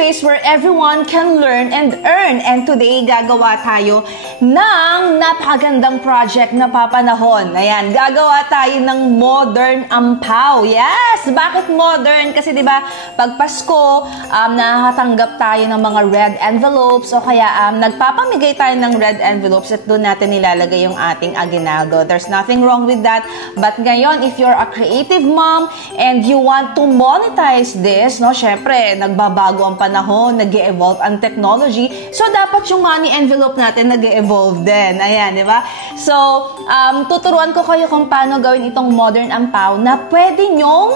space where everyone can learn and earn. And today, gagawa tayo ng napakagandang project na papanahon. Ayan, gagawa tayo ng modern ampaw. Yes! Bakit modern? Kasi diba, pag Pasko, nakakatanggap tayo ng mga red envelopes o kaya nagpapamigay tayo ng red envelopes at doon natin nilalagay yung ating aguinaldo. There's nothing wrong with that. But ngayon, if you're a creative mom and you want to monetize this, no, syempre, nagbabago ang panahon, nag-evolve ang technology, so dapat yung money envelope natin nag-evolve din. Ayan, di ba? So, tuturuan ko kayo kung paano gawin itong modern ampaw na pwede nyong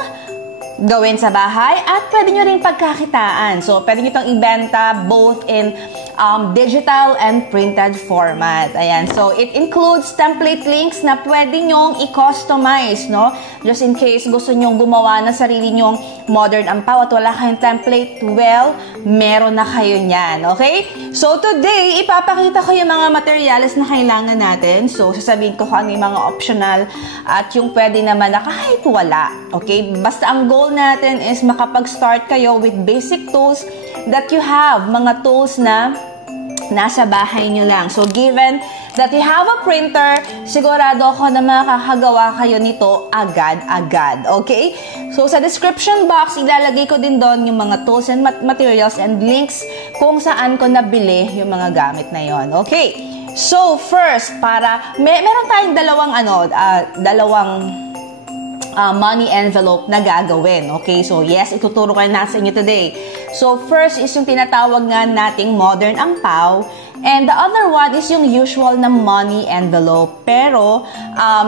gawin sa bahay at pwede nyo rin pagkakitaan. So, pwede nyo itong ibenta both in digital and printed format. Ayan. So, it includes template links na pwede nyong i-customize, no? Just in case gusto nyong gumawa ng sarili nyong modern ampaw at wala kayong template, well, meron na kayo niyan. Okay? So, today, ipapakita ko yung mga materials na kailangan natin. So, sasabihin ko kung ano yung mga optional at yung pwede naman na kahit wala. Okay? Basta ang goal natin is makapag-start kayo with basic tools that you have, mga tools na nasa bahay nyo lang. So, given that you have a printer, sigurado ako na makakagawa kayo nito agad-agad. Okay? So, sa description box, ilalagay ko din doon yung mga tools and materials and links kung saan ko nabili yung mga gamit na yon. Okay? So, first, meron tayong dalawang money envelope na gagawin. Okay? So, yes, ituturo ko na sa inyo today. So, first is yung tinatawag nga nating modern ampaw. And the other one is yung usual na money envelope. Pero,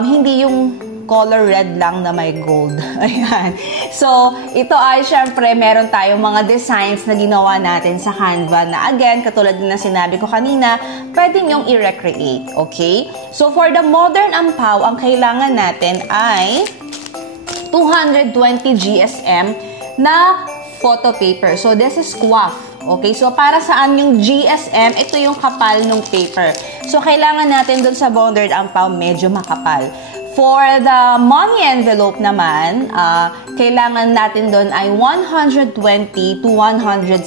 hindi yung color red lang na may gold. Ayan. So, ito ay syempre meron tayong mga designs na ginawa natin sa Canva na again, katulad din na sinabi ko kanina, pwede nyong i-recreate. Okay? So, for the modern ampaw, ang kailangan natin ay 220 GSM na photo paper. So, this is QAF. Okay? So, para saan yung GSM? Ito yung kapal ng paper. So, kailangan natin dun sa modern ampaw medyo makapal. For the money envelope naman, kailangan natin dun ay 120 to 160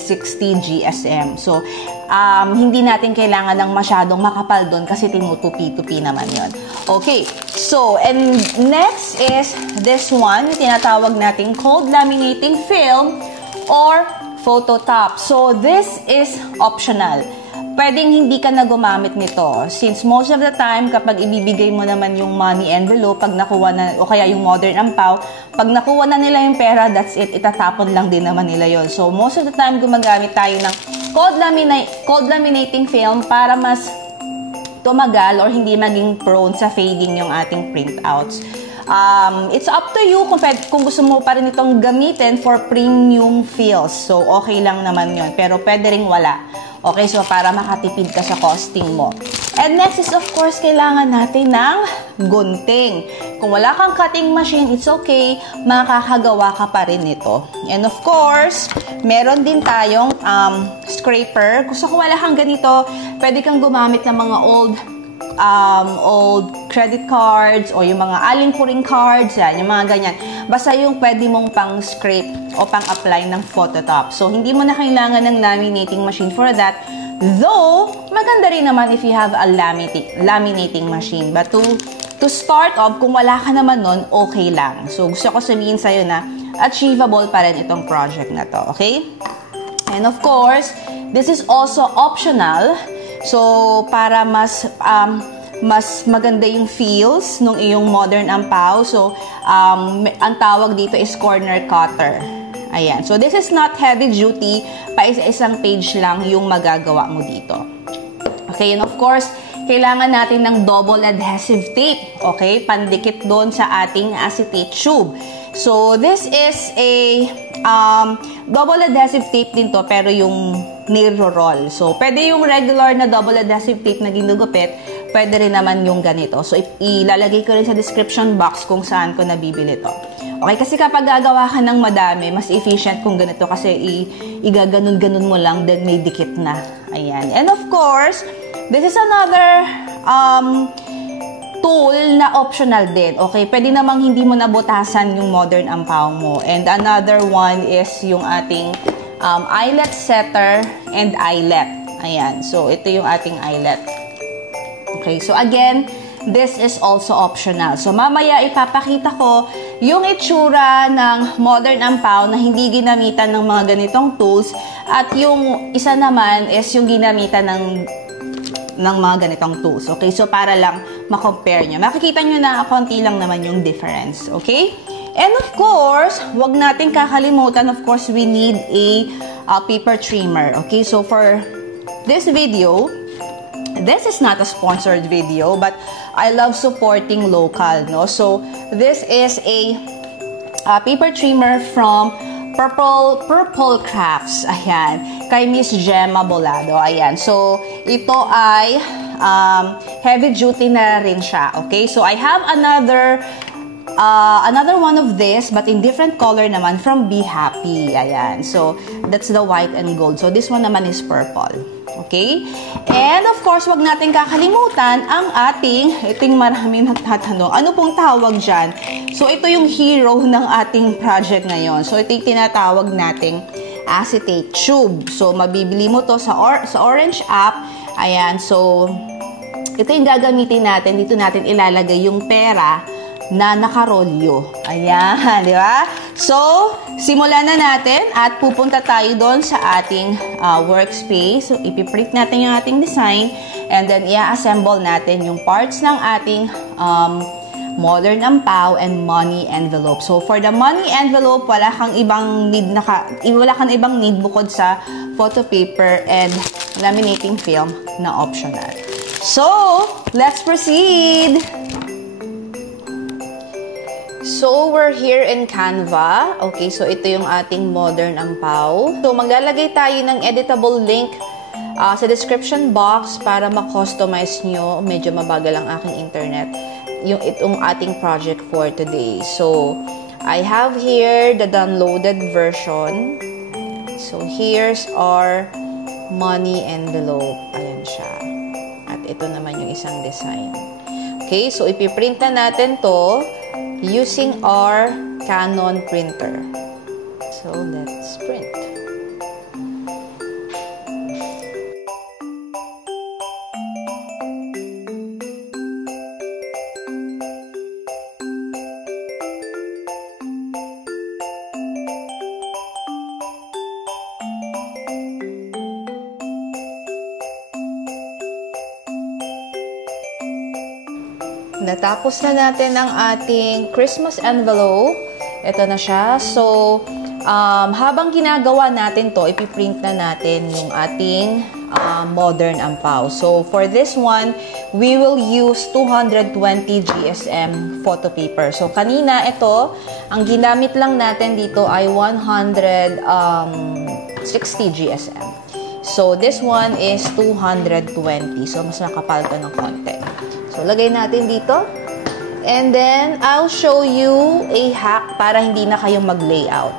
GSM. So, hindi natin kailangan ng masyadong makapal dun kasi tinutupi-tupi naman yon. Okay. So, and next is this one, tinatawag nating cold laminating film or photo top. So, this is optional. Pwedeng hindi ka na gumamit nito. Since most of the time, kapag ibibigay mo naman yung money envelope, pag nakuha na, o kaya yung modern ampaw, pag nakuha na nila yung pera, that's it. Itatapon lang din naman nila yon. So, most of the time, gumagamit tayo ng cold laminating film para mas tumagal or hindi maging prone sa fading yung ating printouts. It's up to you kung gusto mo pa rin itong gamitin for premium feels. So, okay lang naman yun. Pero pwede ring wala. Okay, so para makatipid ka sa costing mo. And next is, of course, kailangan natin ng gunting. Kung wala kang cutting machine, it's okay. Makakagawa ka pa rin ito. And of course, meron din tayong scraper. Kung wala kang ganito, pwede kang gumamit ng mga old credit cards o yung mga aling-puring cards, yan, yung mga ganyan. Basta yung pwede mong pang-scrape o pang-apply ng phototop. So, hindi mo na kailangan ng laminating machine for that. Though, maganda rin naman if you have a laminating machine. But to start off, kung wala ka naman nun, okay lang. So, gusto ko sabihin sa'yo na achievable pa rin itong project na to. Okay? And of course, this is also optional. So, para mas maganda yung feels nung iyong modern ampaw. So, ang tawag dito is corner cutter. Ayan. So, this is not heavy duty. Paisa-isang page lang yung magagawa mo dito. Okay. And of course, kailangan natin ng double adhesive tape. Okay. Pandikit doon sa ating acetate tube. So, this is a double adhesive tape din to, pero yung niro-roll. So, pwede yung regular na double adhesive tape na ginugupit, pwede rin naman yung ganito. So, ilalagay ko rin sa description box kung saan ko nabibili to. Okay, kasi kapag gagawa ka ng madami, mas efficient kung ganito kasi igaganon-ganon mo lang, then may dikit na. Ayan. And of course, this is another tool na optional din. Okay, pwede namang hindi mo nabutasan yung modern ampaw mo. And another one is yung ating eyelet setter and eyelet. Ayan. So, ito yung ating eyelet. Okay. So, again, this is also optional. So, mamaya ipapakita ko yung itsura ng modern ampaw na hindi ginamitan ng mga ganitong tools. At yung isa naman is yung ginamitan ng mga ganitong tools. Okay? So, para lang ma-compare nyo. Makikita nyo na konti lang naman yung difference. Okay? And of course, wag natin kakalimutan, of course, we need a paper trimmer. Okay? So, for this video, this is not a sponsored video, but I love supporting local, no? So, this is a paper trimmer from Purple Crafts. Ayan. Kay Miss Gemma Bolado. Ayan. So, ito ay heavy duty na rin siya. Okay? So, I have another one of this, but in different color naman from Be Happy. Ayan. So, that's the white and gold. So, this one naman is purple. Okay? And of course, wag natin kakalimutan ang iting maraming nagtatanong, ano pong tawag dyan? So, ito yung hero ng ating project ngayon. So, ito yung tinatawag nating acetate tube. So, mabibili mo to sa Orange app. Ayan. So, ito yung gagamitin natin. Dito natin ilalagay yung pera na nakarolyo. Ayan, di ba? So, simulan na natin at pupunta tayo doon sa ating workspace. So, ipiprint natin yung ating design and then i-assemble natin yung parts ng ating modern ampaw and money envelope. So, for the money envelope, wala kang ibang need bukod sa photo paper and laminating film na optional. So, let's proceed! So, we're here in Canva. Okay, so ito yung ating modern ampaw. So, maglalagay tayo ng editable link sa description box para ma-customize nyo. Medyo mabagal ang aking internet. Itong ating project for today. So, I have here the downloaded version. So, here's our money envelope. Ayan siya. At ito naman yung isang design. Okay, so ipiprint na natin to using our Canon printer. So, let's print. Natapos na natin ang ating Christmas envelope. Ito na siya. So, habang ginagawa natin to, ipiprint na natin yung ating modern ampaw. So, for this one, we will use 220 GSM photo paper. So, kanina ito, ang ginamit lang natin dito ay 160 GSM. So, this one is 220. So, mas nakapal to ng konti. So, lagay natin dito. And then, I'll show you a hack para hindi na kayong mag-layout.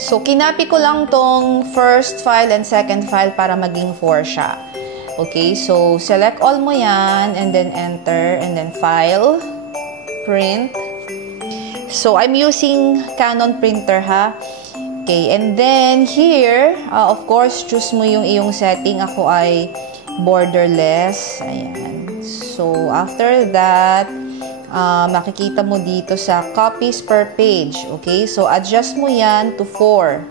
So, kinapi ko lang tong first file and second file para maging 4 siya. Okay, so, select all mo yan and then enter and then file, print. So, I'm using Canon printer ha. Okay, and then here, of course, choose mo yung iyong setting. Ako ay borderless. Ayan. So, after that, makikita mo dito sa copies per page. Okay? So, adjust mo yan to 4.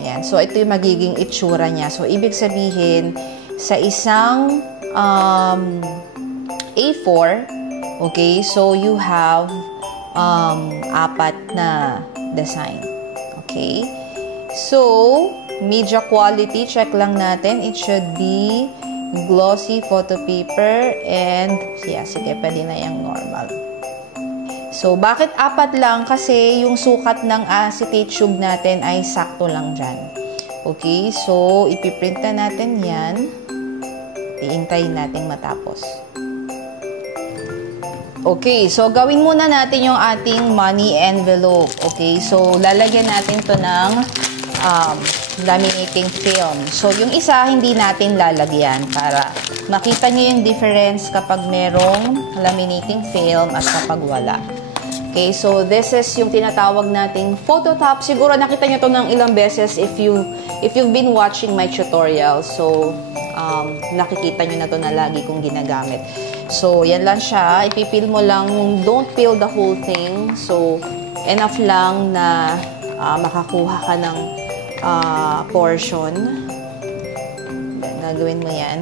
Ayan. So, ito yung magiging itsura niya. So, ibig sabihin, sa isang A4, okay? So, you have 4 na design. Okay? So, media quality, check lang natin. It should be glossy photo paper and sige, pwede na yung normal. So, bakit 4 lang? Kasi yung sukat ng acetate tube natin ay sakto lang dyan. Okay, so ipiprint na natin yan. Iintayin natin matapos. Okay, so gawin muna natin yung ating money envelope. Okay, so lalagyan natin to ng laminating film. So, yung isa, hindi natin lalagyan para makita nyo yung difference kapag merong laminating film at kapag wala. Okay, so this is yung tinatawag nating photo top. Siguro nakita nyo to ng ilang beses if you've been watching my tutorial. So, nakikita nyo na to na lagi kong ginagamit. So, yan lang siya. Ipipil mo lang. Don't peel the whole thing. So, enough lang na makakuha ka ng portion. Gagawin mo yan.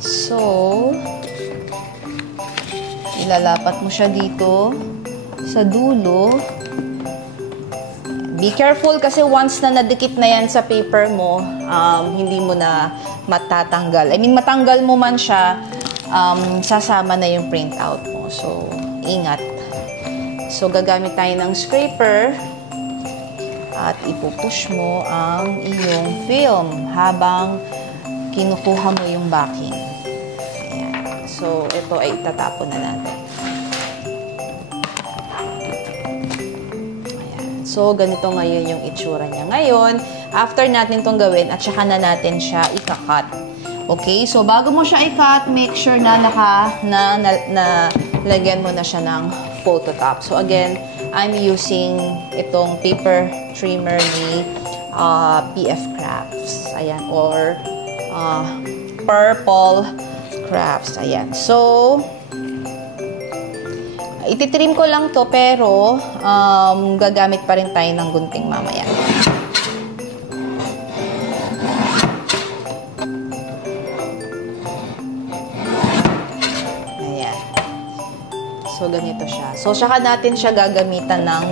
So, ilalapat mo siya dito sa dulo. Be careful kasi once na nadikit na yan sa paper mo, hindi mo na matatanggal. I mean, matanggal mo man siya, sasama na yung printout mo. So, ingat. So, gagamit tayo ng scraper at ipupush mo ang iyong film habang kinukuha mo yung backing. Ayan. So, ito ay itatapon na natin. So, ganito ngayon yung itsura niya. Ngayon, after natin itong gawin, at saka na natin siya ika-cut. Okay? So, bago mo siya i-cut, make sure na lagyan mo na siya ng photo top. So, again, I'm using itong paper trimmer ni PF Crafts. Ayan. Or Purple Crafts. Ayan. So, ititrim ko lang to pero gagamit pa rin tayo ng gunting mamaya. Ayan. So, ganito siya. So, saka natin siya gagamitan ng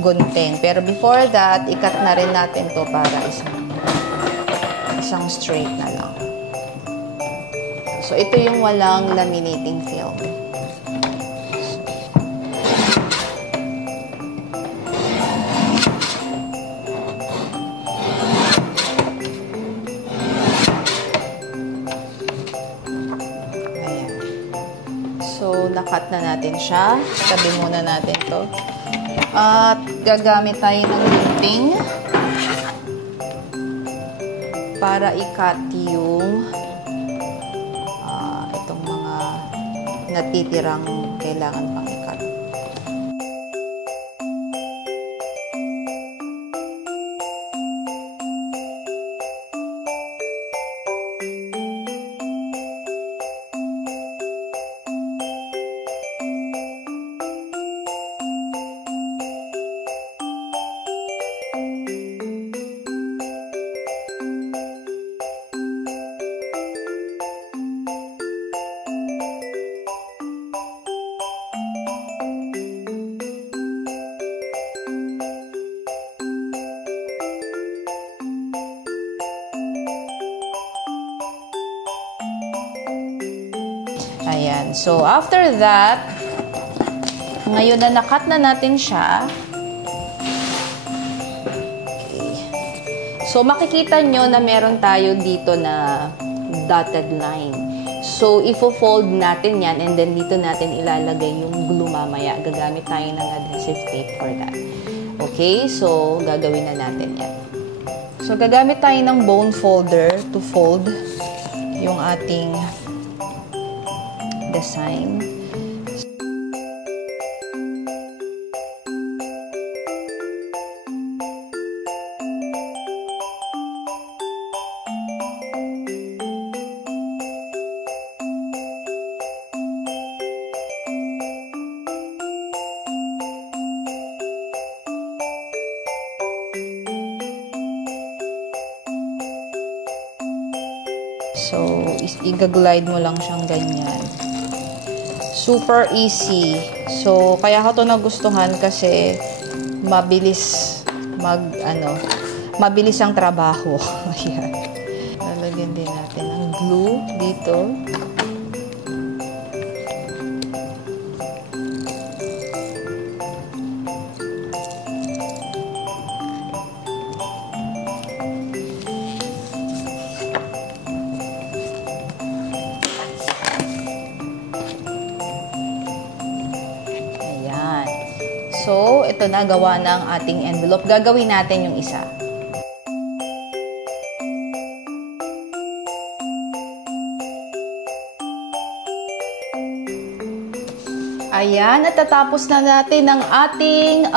gunting. Pero before that, i-cut na rin natin to para isang straight na lang. So, ito yung walang laminating film. Nakat na natin siya. Tabi muna natin to. At gagamit tayo ng gunting para i-cut yung itong mga natitirang kailangan pang i-cut. Ayan. So, after that, ngayon na nakat na natin siya. Okay. So, makikita nyo na meron tayo dito na dotted line. So, ifo-fold natin yan and then dito natin ilalagay yung glue mamaya. Gagamit tayo ng adhesive tape for that. Okay? So, gagawin na natin yan. So, gagamit tayo ng bone folder to fold yung ating design. So, i-glide mo lang siyang ganyan. Super easy. So, kaya ko to nagustuhan kasi mabilis mabilis ang trabaho. Ayan. Lalagyan din natin ng glue dito. So, ito na, gawa ng ating envelope. Gagawin natin yung isa. Ayan, natatapos na natin ang ating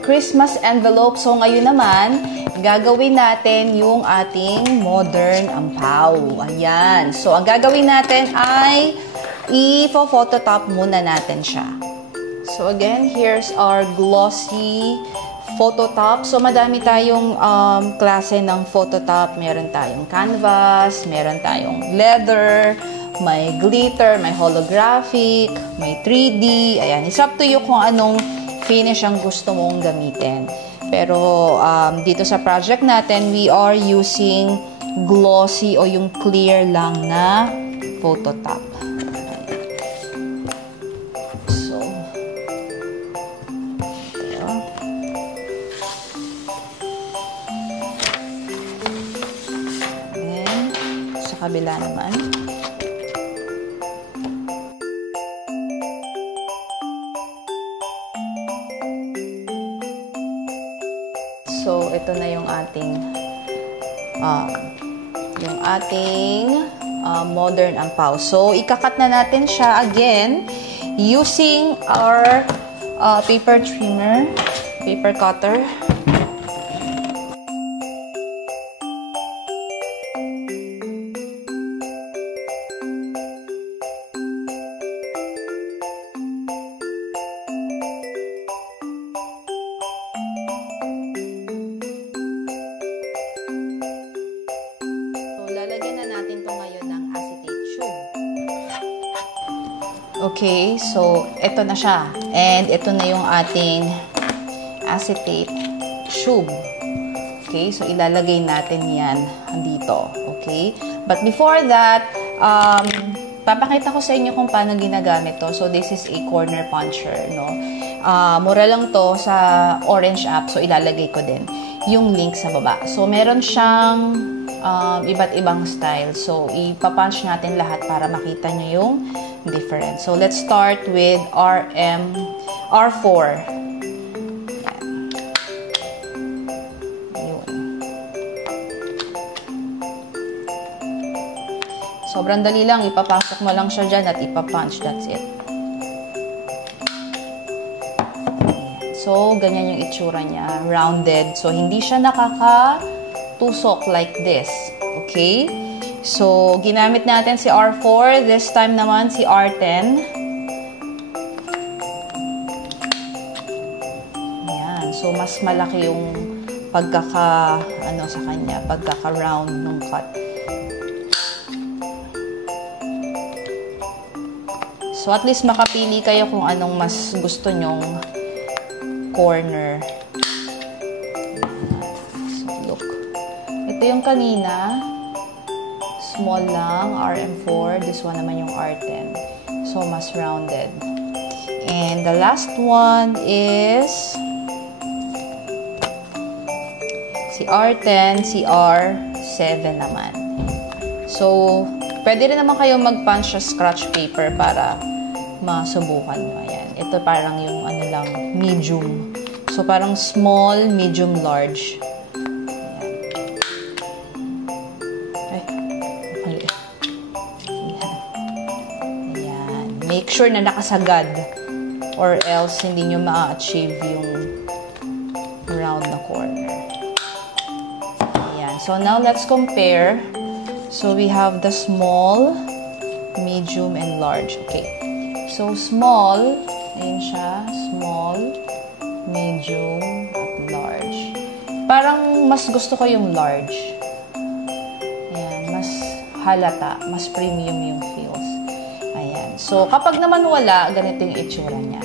Christmas envelope. So, ngayon naman, gagawin natin yung ating modern ampaw. Ayan. So, ang gagawin natin ay i-phototop muna natin siya. So, again, here's our glossy phototop. So, madami tayong klase ng phototop. Meron tayong canvas, meron tayong leather, may glitter, may holographic, may 3D. Ayan, it's up to you kung anong finish ang gusto mong gamitin. Pero dito sa project natin, we are using glossy o yung clear lang na phototop. So, ito. Then, sa kabila naman. So, ito na yung ating modern ampaw. So, ikakat na natin siya again using our paper trimmer, paper cutter. Lalagyan na natin to ngayon ng acetate tube. Okay, so ito na siya. And ito na yung ating acetate tube. Okay, so ilalagay natin yan dito. Okay, but before that, papakita ko sa inyo kung paano ginagamit to. So this is a corner puncher, no? Mura lang to sa Orange app, so ilalagay ko din yung link sa baba. So meron siyang iba't ibang style. So, ipapunch natin lahat para makita nyo yung difference. So, let's start with R4. Ayun. Sobrang dali lang. Ipapasok mo lang siya dyan at ipapunch. That's it. So, ganyan yung itsura niya. Rounded. So, hindi siya tusok like this. Okay? So, ginamit natin si R4. This time naman si R10. Ayan. So, mas malaki yung sa kanya, pagkaka-round ng cut. So, at least makapili kayo kung anong mas gusto nyong corner. Ito yung kanina, small lang, RM4. This one naman yung R10. So, mas rounded. And the last one is si R10, si R7 naman. So, pwede rin naman kayo mag-punch sa scratch paper para masubukan nyo. Ayan. Ito parang yung medium. So, parang small, medium, large. Make sure na nakasagad or else hindi nyo ma-achieve yung round na corner. Ayan. So, now let's compare. So, we have the small, medium, and large. Okay. So, small. Ayan siya. Small, medium, at large. Parang mas gusto ko yung large. Ayan. Mas halata. Mas premium yung feels. So, kapag naman wala, ganito yung itsura niya.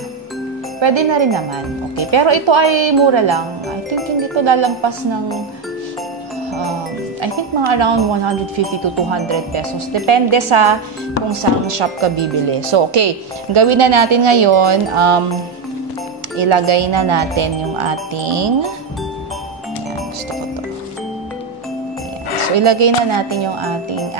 Pwede na rin naman. Okay. Pero ito ay mura lang. I think hindi ito lalampas ng I think mga around 150 to 200 pesos. Depende sa kung saan shop ka bibili. So, okay. Gawin na natin ngayon. Ilagay na natin yung ating ayan, gusto ko to. Ayan. So, ilagay na natin yung ating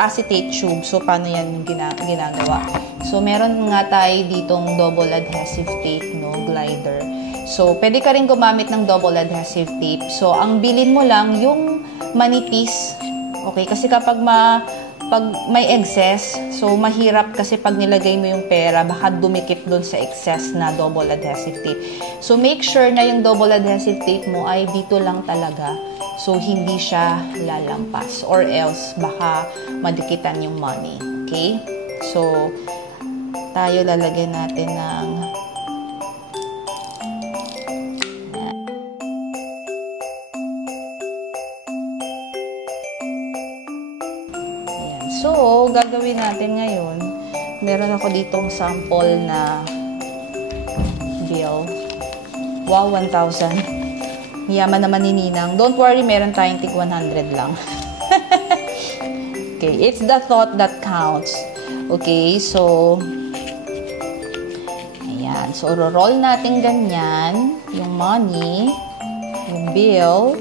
acetate tube. So, paano yan yung ginagawa? So, meron nga tayo ditong double adhesive tape, no? Glider. So, pwede ka rin gumamit ng double adhesive tape. So, ang bilin mo lang yung manipis. Okay? Kasi kapag pag may excess, so mahirap kasi pag nilagay mo yung pera, baka dumikit doon sa excess na double adhesive tape. So make sure na yung double adhesive tape mo ay dito lang talaga. So hindi siya lalampas or else baka madikitan yung money. Okay? So tayo lalagyan natin ng So, gagawin natin ngayon, meron ako ditong sample na bill. Wow, 1,000. Yaman naman ni Ninang. Don't worry, meron tayong tig 100 lang. Okay, it's the thought that counts. Okay, so, ayan. So, roll natin ganyan, yung money, yung bill,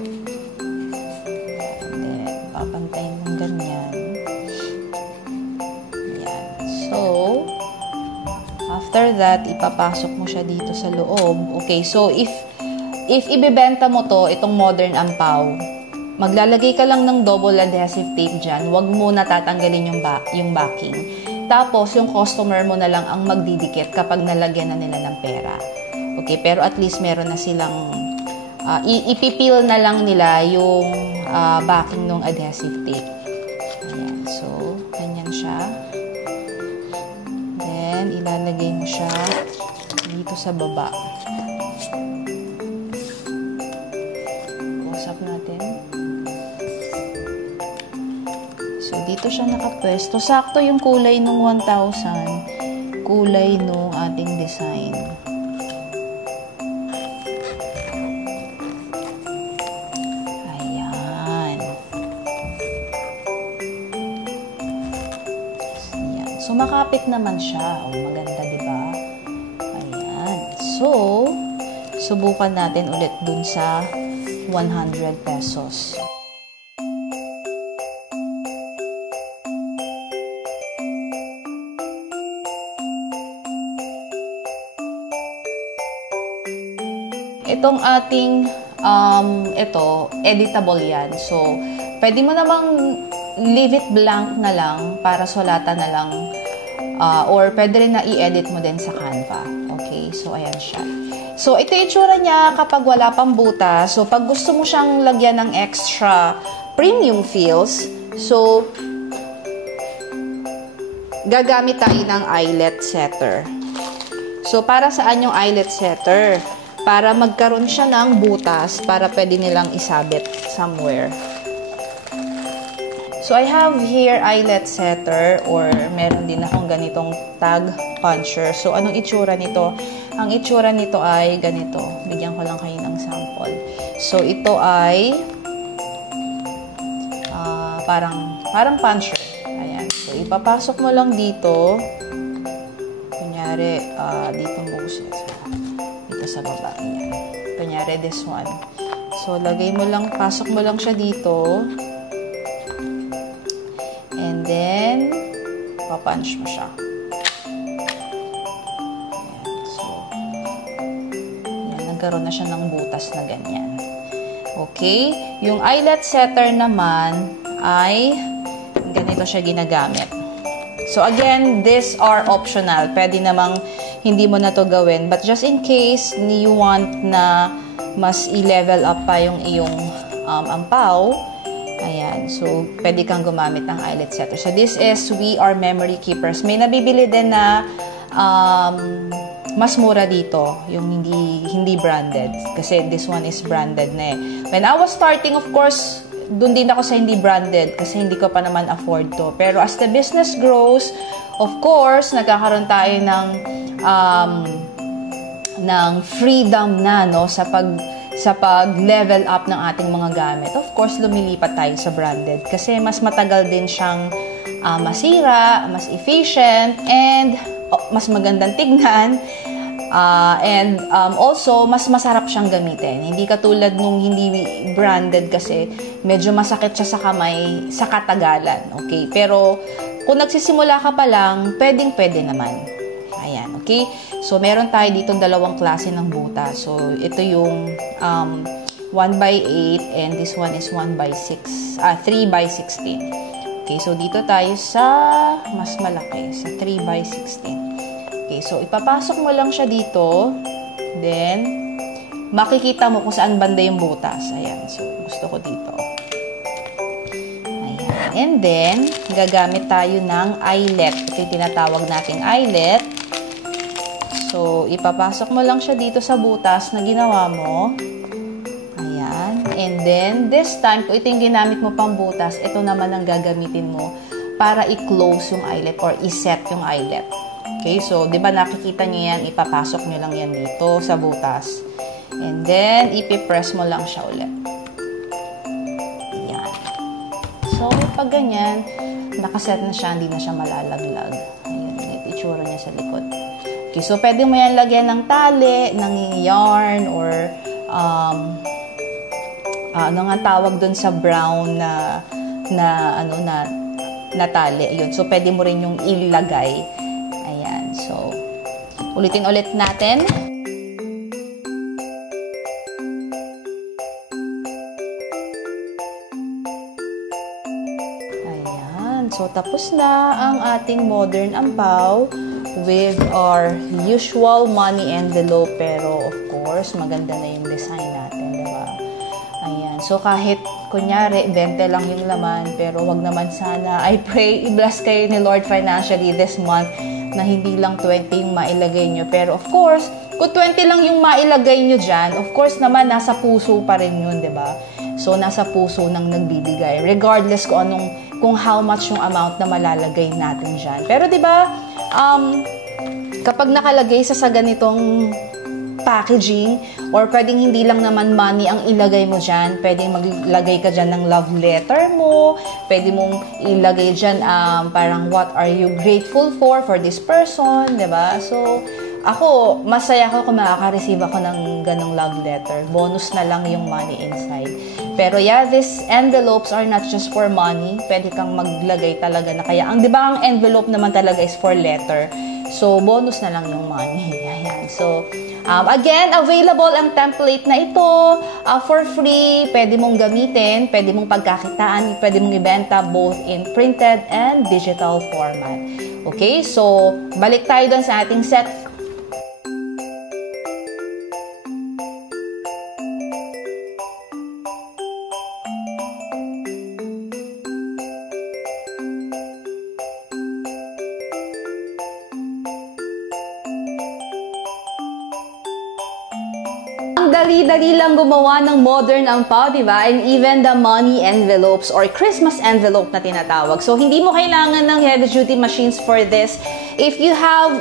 and then, papantayin ng ganyan. So, after that, ipapasok mo siya dito sa loob. Okay, so if ibebenta mo to, itong modern ampaw, maglalagay ka lang ng double adhesive tape dyan. Huwag mo natatanggalin yung backing. Tapos, yung customer mo na lang ang magdidikit kapag nalagyan na nila ng pera. Okay, pero at least meron na silang, ipipil na lang nila yung backing ng adhesive tape. Ayan, so, ganyan siya. Ilalagay mo siya dito sa baba. Usap natin. So, dito siya nakapwesto. Sakto yung kulay ng 1,000. Kulay ng ating design. So, makapit naman siya. O, maganda, diba? Ayan. So, subukan natin ulit dun sa 100 pesos. Itong ating, editable yan. So, pwede mo namang leave it blank na lang para sulatan na lang. Or pwede rin na i-edit mo din sa Canva. Okay? So, ayan siya. So, ito yung itsura niya kapag wala pang butas. So, pag gusto mo siyang lagyan ng extra premium feels, so, gagamit tayo ng eyelet setter. So, para saan yung eyelet setter? Para magkaroon siya ng butas para pwede nilang isabit somewhere. So, I have here eyelet setter or meron din akong ganitong tag puncher. So, anong itsura nito? Ang itsura nito ay ganito. Bigyan ko lang kayo ng sample. So, ito ay parang puncher. Ayan. So, ipapasok mo lang dito. Kunyari, dito mo gusto. Dito sa baba. Ayan. Kunyari, this one. So, lagay mo lang, pasok mo lang siya dito. And then, papunch mo siya. Ayan. So, ayan, nagkaroon na siya ng butas na ganyan. Okay? Yung eyelet setter naman ay ganito siya ginagamit. So, again, these are optional. Pwede namang hindi mo na to gawin. But just in case you want na mas i-level up pa yung iyong ampaw, ayan. So, pwede kang gumamit ng eyelet setter. So, this is We Are Memory Keepers. May nabibili din na mas mura dito. Yung hindi branded. Kasi this one is branded na eh. When I was starting, of course, dun din ako sa hindi branded kasi hindi ko pa naman afford to. Pero as the business grows, of course, nagkakaroon tayo ng freedom na, no, sa pag-level up ng ating mga gamit. Of course, lumilipat tayo sa branded kasi mas matagal din siyang masira, mas efficient, and mas magandang tignan. And also, mas masarap siyang gamitin. Hindi katulad nung hindi branded kasi medyo masakit siya sa kamay sa katagalan. Okay? Pero kung nagsisimula ka pa lang, pwedeng-pwede naman. Ayan, okay? So, meron tayo dito dalawang klase ng buta. So, ito yung 1/8 and this one is 3/16. Okay, so dito tayo sa mas malaki, sa 3x16. Okay, so ipapasok mo lang siya dito. Then, makikita mo kung saan banda yung butas. Ayan, so gusto ko dito. Ayan. And then, gagamit tayo ng eyelet. Ito yung tinatawag nating eyelet. So, ipapasok mo lang siya dito sa butas na ginawa mo. Ayan. And then, this time, kung ito yung ginamit mo pang butas, ito naman ang gagamitin mo para i-close yung eyelet or i-set yung eyelet. Okay, so, di ba nakikita nyo yan, ipapasok nyo lang yan dito sa butas. And then, ipipress mo lang siya ulit. Ayan. So, pag ganyan, nakaset na siya, hindi na siya malalaglag. Ayan, yung itsura niya sa likod. Okay, so, pwede mo yan lagyan ng tali, ng yarn, or, ano nga tawag dun sa brown na tali. Ayun. So, pwede mo rin yung ilagay. Ayan. So, ulitin ulit natin. Ayan. So, tapos na ang ating modern ampaw with our usual money envelope. Pero, of course, maganda na yung design natin. Diba? Ayan. So, kahit kunyari, 20 lang yung laman, pero wag naman sana. I pray, i-bless kayo ni Lord financially this month na hindi lang 20 yung mailagay nyo. Pero of course, kung 20 lang yung mailagay nyo dyan, of course naman, nasa puso pa rin yun, diba? So, nasa puso ng nagbibigay. Regardless kung how much yung amount na malalagay natin dyan. Pero diba, kapag nakalagay sa ganitong packaging, or pwedeng hindi lang naman money ang ilagay mo dyan, pwedeng maglagay ka dyan ng love letter mo, pwede mong ilagay dyan parang what are you grateful for this person, diba? So, ako, masaya ako kung makaka-receive ako ng ganong love letter. Bonus na lang yung money inside. Pero yeah, these envelopes are not just for money. Pwede kang maglagay talaga na kaya. Di ba ang envelope naman talaga is for letter? So, bonus na lang yung money. Ayan. So, again, available ang template na ito for free. Pwede mong gamitin, pwede mong pagkakitaan, pwede mong ibenta both in printed and digital format. Okay, so balik tayo dun sa ating set. Dali-dali lang gumawa ng modern ampaw, di ba? And even the money envelopes or Christmas envelope na tinatawag. So, hindi mo kailangan ng heavy-duty machines for this. If you have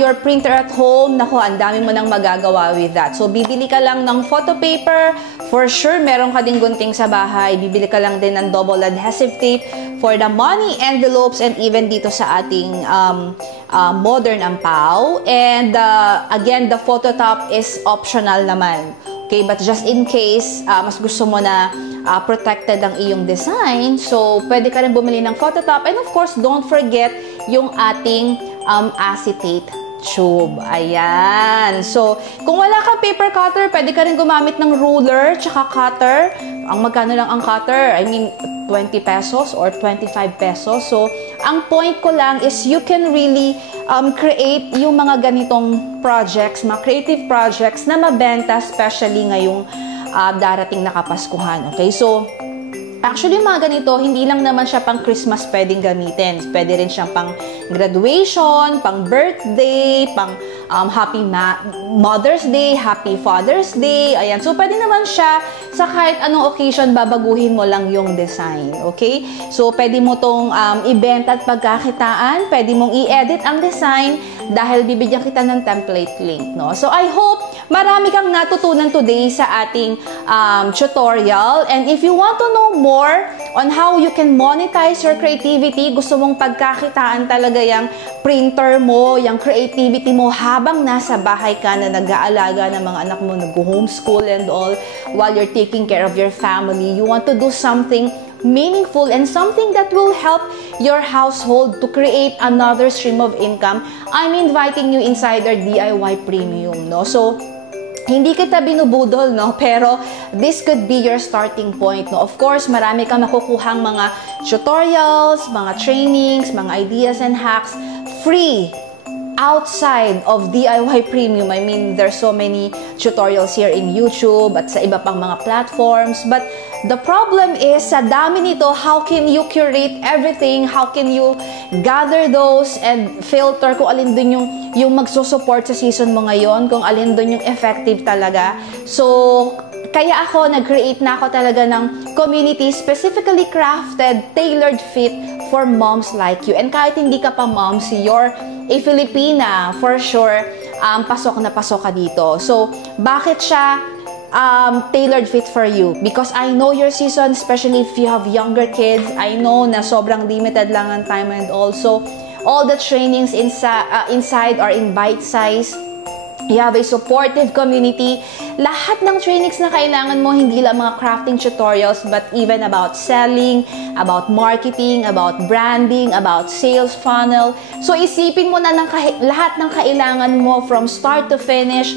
your printer at home, naku, ang dami mo nang magagawa with that. So, bibili ka lang ng photo paper. For sure, meron ka ding gunting sa bahay. Bibili ka lang din ng double adhesive tape for the money envelopes and even dito sa ating modern ampaw. And again, the photo top is optional naman. Okay, but just in case, mas gusto mo na protected ang iyong design, so pwede ka rin bumili ng photo top. And of course, don't forget yung ating acetate tube. Ayan. So, kung wala kang paper cutter, pwede ka rin gumamit ng ruler tsaka cutter. Ang magkano lang ang cutter? I mean, 20 pesos or 25 pesos. So, ang point ko lang is you can really create yung mga ganitong projects, mga creative projects na mabenta, especially ngayong darating na Kapaskuhan. Okay? So, actually, mga ganito, hindi lang naman siya pang Christmas pwedeng gamitin. Pwede rin siyang pang graduation, pang birthday, pang Happy Mother's Day, Happy Father's Day. Ayan. So, pwede naman siya sa kahit anong occasion, babaguhin mo lang yung design. Okay? So, pwede mo tong ibenta at pagkakitaan. Pwede mong i-edit ang design dahil bibigyan kita ng template link. No? So, I hope marami kang natutunan today sa ating tutorial. And if you want to know more on how you can monetize your creativity, gusto mong pagkakitaan talaga yung printer mo, yung creativity mo habang nasa bahay ka na nag-aalaga ng mga anak mo, nag-homeschool and all, while you're taking care of your family, you want to do something meaningful and something that will help your household to create another stream of income, I'm inviting you inside our DIY Premium, no? So, Hindi kita binubudol, no? Pero this could be your starting point, no? Of course, marami kang makukuhang mga tutorials, mga trainings, mga ideas and hacks, free, outside of DIY Premium. I mean, there's so many tutorials here in YouTube at sa iba pang mga platforms. But the problem is, sa dami nito, how can you curate everything? How can you gather those and filter kung alin dun yung magsusupport sa season mo ngayon, kung alin dun yung effective talaga. So, kaya ako, nag-create na ako talaga ng community specifically crafted, tailored fit for moms like you. And kahit hindi ka pa mom, you're a Filipina, for sure, pasok na pasok ka dito. So, bakit siya tailored fit for you? Because I know your season, especially if you have younger kids. I know na sobrang limited lang ang time, and also all the trainings inside are in bite size. You have a supportive community. Lahat ng trainings na kailangan mo, hindi lang mga crafting tutorials, but even about selling, about marketing, about branding, about sales funnel. So, isipin mo na lahat ng kailangan mo from start to finish.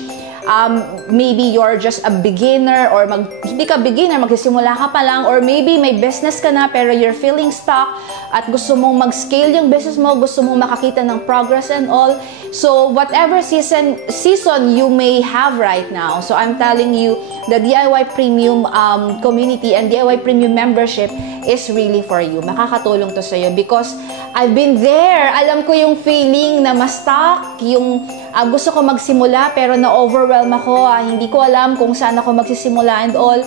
Maybe you're just a beginner, or hindi ka beginner, magsisimula ka pa lang, or maybe may business ka na pero you're feeling stuck at gusto mong mag-scale yung business mo, gusto mong makakita ng progress and all. So, whatever season you may have right now, so I'm telling you, the DIY Premium community and DIY Premium membership is really for you. Makakatulong to sa'yo because I've been there. Alam ko yung feeling na ma-stuck, yung gusto ko magsimula pero na-overwhelm ako. Hindi ko alam kung saan ako magsisimula and all.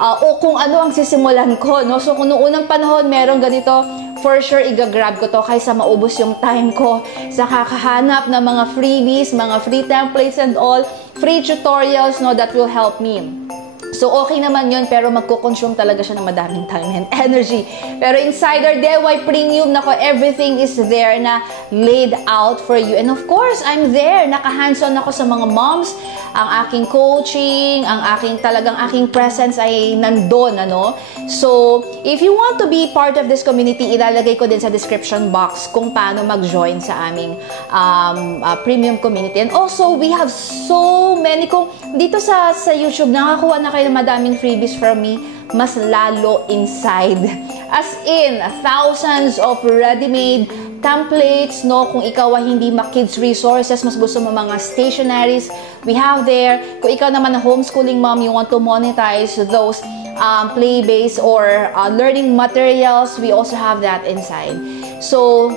O kung ano ang sisimulan ko. No? So kung noong unang panahon merong ganito, for sure igagrab ko to kaysa maubos yung time ko sa kakahanap ng mga freebies, mga free templates and all, free tutorials, no, that will help me. So, okay naman yun, pero magko-consume talaga siya ng madaming time and energy. Pero inside our DIY Premium, nako, everything is there na laid out for you. And of course, I'm there. Naka-hands-on ako sa mga moms. Ang aking coaching, talagang aking presence ay nandun, ano? So, if you want to be part of this community, ilalagay ko din sa description box kung paano mag-join sa aming premium community. And also, we have so many, kung dito sa YouTube, nakakuha na kayo ng madaming freebies from me, mas lalo inside. As in, thousands of ready-made templates, no? Kung ikaw ay hindi kids resources, mas gusto mo mga stationaries, we have there. Kung ikaw naman na homeschooling mom, you want to monetize those play-based or learning materials, we also have that inside. So,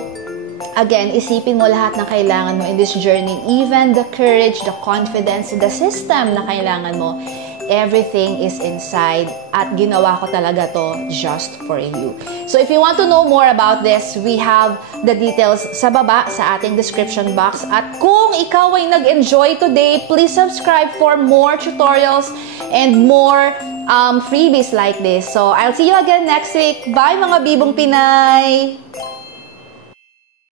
again, isipin mo lahat ng kailangan mo in this journey, even the courage, the confidence, the system na kailangan mo. Everything is inside at ginawa ko talaga to just for you. So if you want to know more about this, we have the details sa baba sa ating description box. At kung ikaw ay nag-enjoy today, please subscribe for more tutorials and more freebies like this. So I'll see you again next week. Bye mga Bibong Pinay!